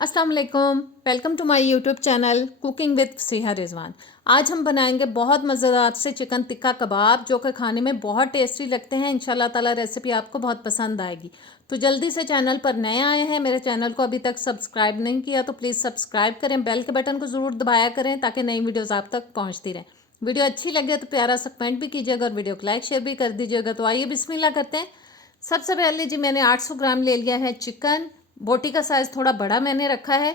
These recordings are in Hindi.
अस्सलाम वालेकुम, welcome to my YouTube channel cooking with Siha Rizwan. आज हम बनाएंगे बहुत मज़ेदार से चिकन टिक्का कबाब जो कि खाने में बहुत टेस्टी लगते हैं। इंशाल्लाह ताला रेसिपी आपको बहुत पसंद आएगी। तो जल्दी से चैनल पर नए आए हैं, मेरे चैनल को अभी तक सब्सक्राइब नहीं किया तो प्लीज़ सब्सक्राइब करें, बेल के बटन को ज़रूर दबाया करें ताकि नई वीडियोज़ आप तक पहुँचती रहें। वीडियो अच्छी लगे तो प्यारा सा कमेंट भी कीजिएगा और वीडियो को लाइक शेयर भी कर दीजिएगा। तो आइए बिस्मिल्लाह करते हैं। सबसे पहले जी मैंने 800 ग्राम ले लिया है चिकन। बोटी का साइज़ थोड़ा बड़ा मैंने रखा है।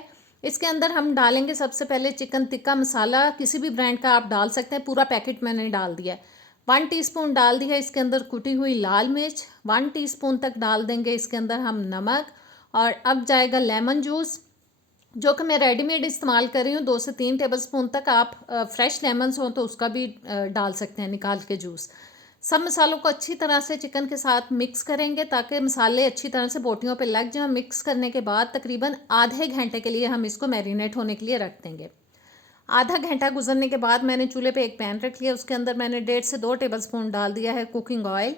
इसके अंदर हम डालेंगे सबसे पहले चिकन टिक्का मसाला, किसी भी ब्रांड का आप डाल सकते हैं, पूरा पैकेट मैंने डाल दिया है। 1 टीस्पून डाल दी है इसके अंदर कुटी हुई लाल मिर्च। 1 टीस्पून तक डाल देंगे इसके अंदर हम नमक। और अब जाएगा लेमन जूस जो कि मैं रेडीमेड इस्तेमाल कर रही हूँ। 2 से 3 टेबलस्पून तक आप फ्रेश लेमन्स हो तो उसका भी डाल सकते हैं निकाल के जूस। सब मसालों को अच्छी तरह से चिकन के साथ मिक्स करेंगे ताकि मसाले अच्छी तरह से बोटियों पे लग जाएं। मिक्स करने के बाद तकरीबन आधे घंटे के लिए हम इसको मैरिनेट होने के लिए रख देंगे। आधा घंटा गुजरने के बाद मैंने चूल्हे पे एक पैन रख लिया, उसके अंदर मैंने 1.5 से 2 टेबलस्पून डाल दिया है कुकिंग ऑयल।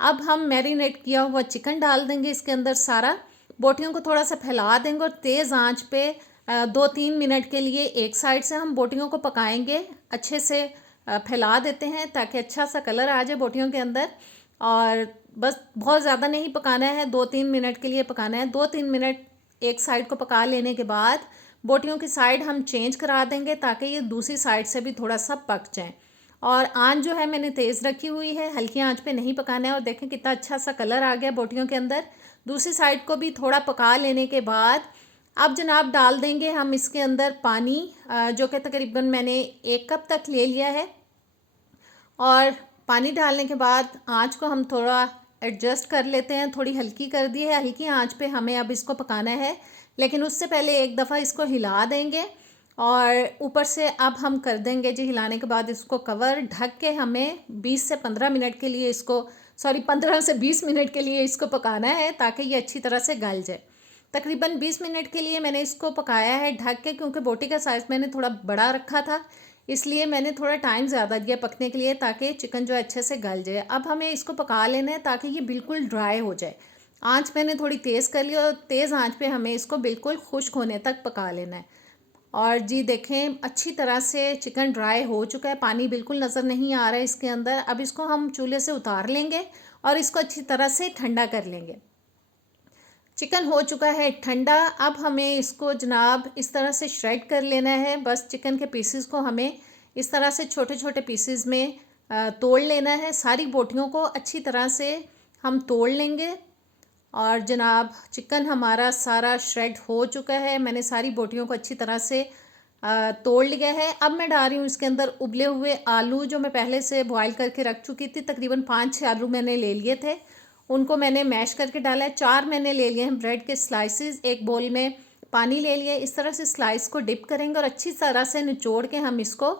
अब हम मैरिनेट किया हुआ चिकन डाल देंगे इसके अंदर सारा। बोटियों को थोड़ा सा फैला देंगे और तेज़ आंच पे 2-3 मिनट के लिए एक साइड से हम बोटियों को पकाएंगे। अच्छे से फैला देते हैं ताकि अच्छा सा कलर आ जाए बोटियों के अंदर। और बस बहुत ज़्यादा नहीं पकाना है, 2-3 मिनट के लिए पकाना है। 2-3 मिनट एक साइड को पका लेने के बाद बोटियों की साइड हम चेंज करा देंगे ताकि ये दूसरी साइड से भी थोड़ा सा पक जाए। और आंच जो है मैंने तेज़ रखी हुई है, हल्की आंच पे नहीं पकाना है। और देखें कितना अच्छा सा कलर आ गया बोटियों के अंदर। दूसरी साइड को भी थोड़ा पका लेने के बाद अब जनाब डाल देंगे हम इसके अंदर पानी, जो कि तकरीबन मैंने 1 कप तक ले लिया है। और पानी डालने के बाद आंच को हम थोड़ा एडजस्ट कर लेते हैं, थोड़ी हल्की कर दी है। हल्की आंच पे हमें अब इसको पकाना है, लेकिन उससे पहले एक दफ़ा इसको हिला देंगे। और ऊपर से अब हम कर देंगे जी हिलाने के बाद इसको कवर ढक के हमें 20 से 15 मिनट के लिए इसको 15 से 20 मिनट के लिए इसको पकाना है ताकि ये अच्छी तरह से गल जाए। तकरीबन 20 मिनट के लिए मैंने इसको पकाया है ढक के, क्योंकि बोटी का साइज़ मैंने थोड़ा बड़ा रखा था, इसलिए मैंने थोड़ा टाइम ज़्यादा दिया पकने के लिए ताकि चिकन जो अच्छे से गल जाए। अब हमें इसको पका लेना है ताकि ये बिल्कुल ड्राई हो जाए। आंच मैंने थोड़ी तेज़ कर ली और तेज़ आंच पे हमें इसको बिल्कुल खुश्क होने तक पका लेना है। और जी देखें अच्छी तरह से चिकन ड्राई हो चुका है, पानी बिल्कुल नज़र नहीं आ रहा है इसके अंदर। अब इसको हम चूल्हे से उतार लेंगे और इसको अच्छी तरह से ठंडा कर लेंगे। चिकन हो चुका है ठंडा। अब हमें इसको जनाब इस तरह से श्रेड कर लेना है। बस चिकन के पीसेस को हमें इस तरह से छोटे छोटे पीसेस में तोड़ लेना है। सारी बोटियों को अच्छी तरह से हम तोड़ लेंगे। और जनाब चिकन हमारा सारा श्रेड हो चुका है, मैंने सारी बोटियों को अच्छी तरह से तोड़ लिया है। अब मैं डाल रही हूँ इसके अंदर उबले हुए आलू जो मैं पहले से बॉईल करके रख चुकी थी। तकरीबन 5-6 आलू मैंने ले लिए थे, उनको मैंने मैश करके डाला है। 4 मैंने ले लिए हैं ब्रेड के स्लाइसेस। एक बोल में पानी ले लिया। इस तरह से स्लाइस को डिप करेंगे और अच्छी तरह से निचोड़ के हम इसको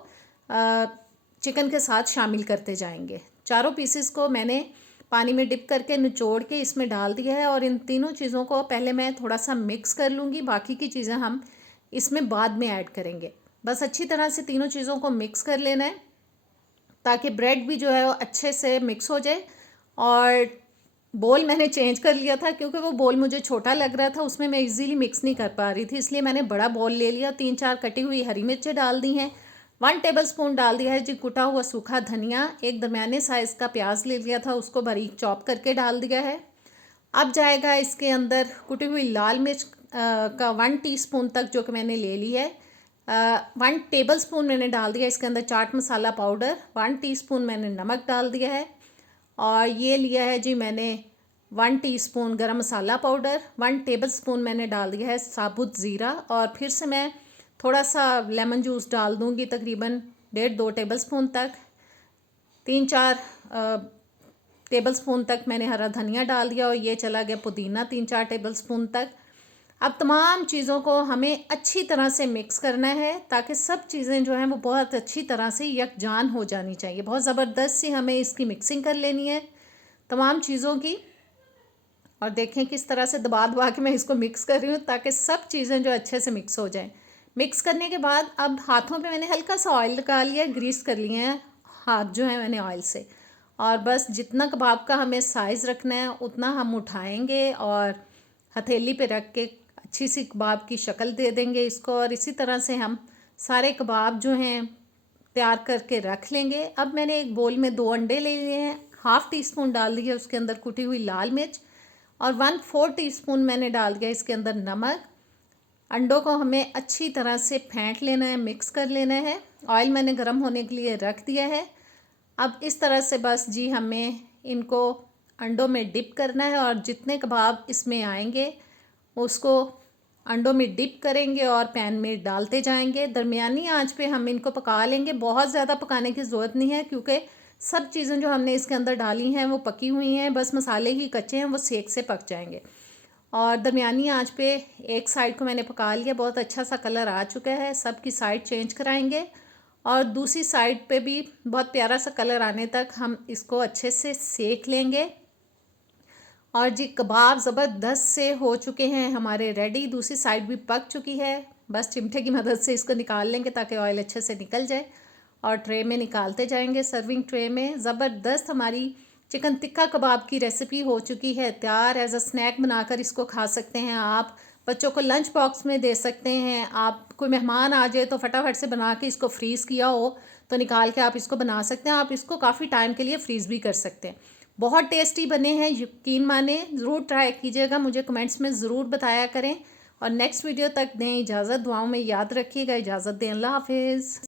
चिकन के साथ शामिल करते जाएंगे। चारों पीसेस को मैंने पानी में डिप करके निचोड़ के इसमें डाल दिया है। और इन तीनों चीज़ों को पहले मैं थोड़ा सा मिक्स कर लूँगी, बाकी की चीज़ें हम इसमें बाद में ऐड करेंगे। बस अच्छी तरह से तीनों चीज़ों को मिक्स कर लेना है ताकि ब्रेड भी जो है वो अच्छे से मिक्स हो जाए। और बोल मैंने चेंज कर लिया था क्योंकि वो बोल मुझे छोटा लग रहा था, उसमें मैं इजीली मिक्स नहीं कर पा रही थी, इसलिए मैंने बड़ा बोल ले लिया। 3-4 कटी हुई हरी मिर्चें डाल दी हैं। 1 टेबलस्पून डाल दिया है जी कुटा हुआ सूखा धनिया। एक दरमियाने साइज़ का प्याज ले लिया था, उसको बारीक चॉप करके डाल दिया है। अब जाएगा इसके अंदर कुटी हुई लाल मिर्च का 1 टीस्पून तक जो कि मैंने ले ली है। 1 टेबलस्पून मैंने डाल दिया इसके अंदर चाट मसाला पाउडर। 1 टीस्पून मैंने नमक डाल दिया है। और ये लिया है जी मैंने 1 टीस्पून गरम मसाला पाउडर। 1 टेबलस्पून मैंने डाल दिया है साबुत ज़ीरा। और फिर से मैं थोड़ा सा लेमन जूस डाल दूँगी, तकरीबन 1.5-2 टेबलस्पून तक। 3-4 टेबलस्पून तक मैंने हरा धनिया डाल दिया और ये चला गया पुदीना 3-4 टेबलस्पून तक। अब तमाम चीज़ों को हमें अच्छी तरह से मिक्स करना है ताकि सब चीज़ें जो हैं वो बहुत अच्छी तरह से यकजान हो जानी चाहिए। बहुत ज़बरदस्त सी हमें इसकी मिक्सिंग कर लेनी है तमाम चीज़ों की। और देखें किस तरह से दबा दबा के मैं इसको मिक्स कर रही हूँ ताकि सब चीज़ें जो अच्छे से मिक्स हो जाएं। मिक्स करने के बाद अब हाथों पे मैंने हल्का सा ऑयल लगा लिया, ग्रीस कर लिए हैं हाथ जो है मैंने ऑयल से। और बस जितना कबाब का हमें साइज़ रखना है उतना हम उठाएंगे और हथेली पे रख के अच्छी सी कबाब की शक्ल दे देंगे इसको। और इसी तरह से हम सारे कबाब जो हैं तैयार करके रख लेंगे। अब मैंने एक बोल में 2 अंडे ले लिए हैं, हाफ़ टी स्पून डाल दिया उसके अंदर कुटी हुई लाल मिर्च, और 1/4 टीस्पून मैंने डाल दिया इसके अंदर नमक। अंडों को हमें अच्छी तरह से फेंट लेना है, मिक्स कर लेना है। ऑयल मैंने गर्म होने के लिए रख दिया है। अब इस तरह से बस जी हमें इनको अंडों में डिप करना है, और जितने कबाब इसमें आएंगे उसको अंडों में डिप करेंगे और पैन में डालते जाएंगे। दरमियानी आंच पे हम इनको पका लेंगे, बहुत ज़्यादा पकाने की ज़रूरत नहीं है क्योंकि सब चीज़ें जो हमने इसके अंदर डाली हैं वो पकी हुई हैं, बस मसाले ही कच्चे हैं, वो सेक से पक जाएंगे। और दरमियानी आंच पे एक साइड को मैंने पका लिया, बहुत अच्छा सा कलर आ चुका है। सब की साइड चेंज कराएंगे और दूसरी साइड पे भी बहुत प्यारा सा कलर आने तक हम इसको अच्छे से सेक लेंगे। और जी कबाब ज़बरदस्त से हो चुके हैं हमारे रेडी, दूसरी साइड भी पक चुकी है। बस चिमटे की मदद से इसको निकाल लेंगे ताकि ऑयल अच्छे से निकल जाए, और ट्रे में निकालते जाएंगे सर्विंग ट्रे में। ज़बरदस्त हमारी चिकन टिक्का कबाब की रेसिपी हो चुकी है तैयार। एज अ स्नैक बनाकर इसको खा सकते हैं आप, बच्चों को लंच बॉक्स में दे सकते हैं। आप कोई मेहमान आ जाए तो फटाफट से बना के इसको फ्रीज़ किया हो तो निकाल के आप इसको बना सकते हैं। आप इसको काफ़ी टाइम के लिए फ्रीज़ भी कर सकते हैं। बहुत टेस्टी बने हैं, यकीन माने, ज़रूर ट्राई कीजिएगा, मुझे कमेंट्स में ज़रूर बताया करें। और नेक्स्ट वीडियो तक दें इजाज़त, दुआओं में याद रखिएगा। इजाज़त दें, अल्लाह हाफिज़।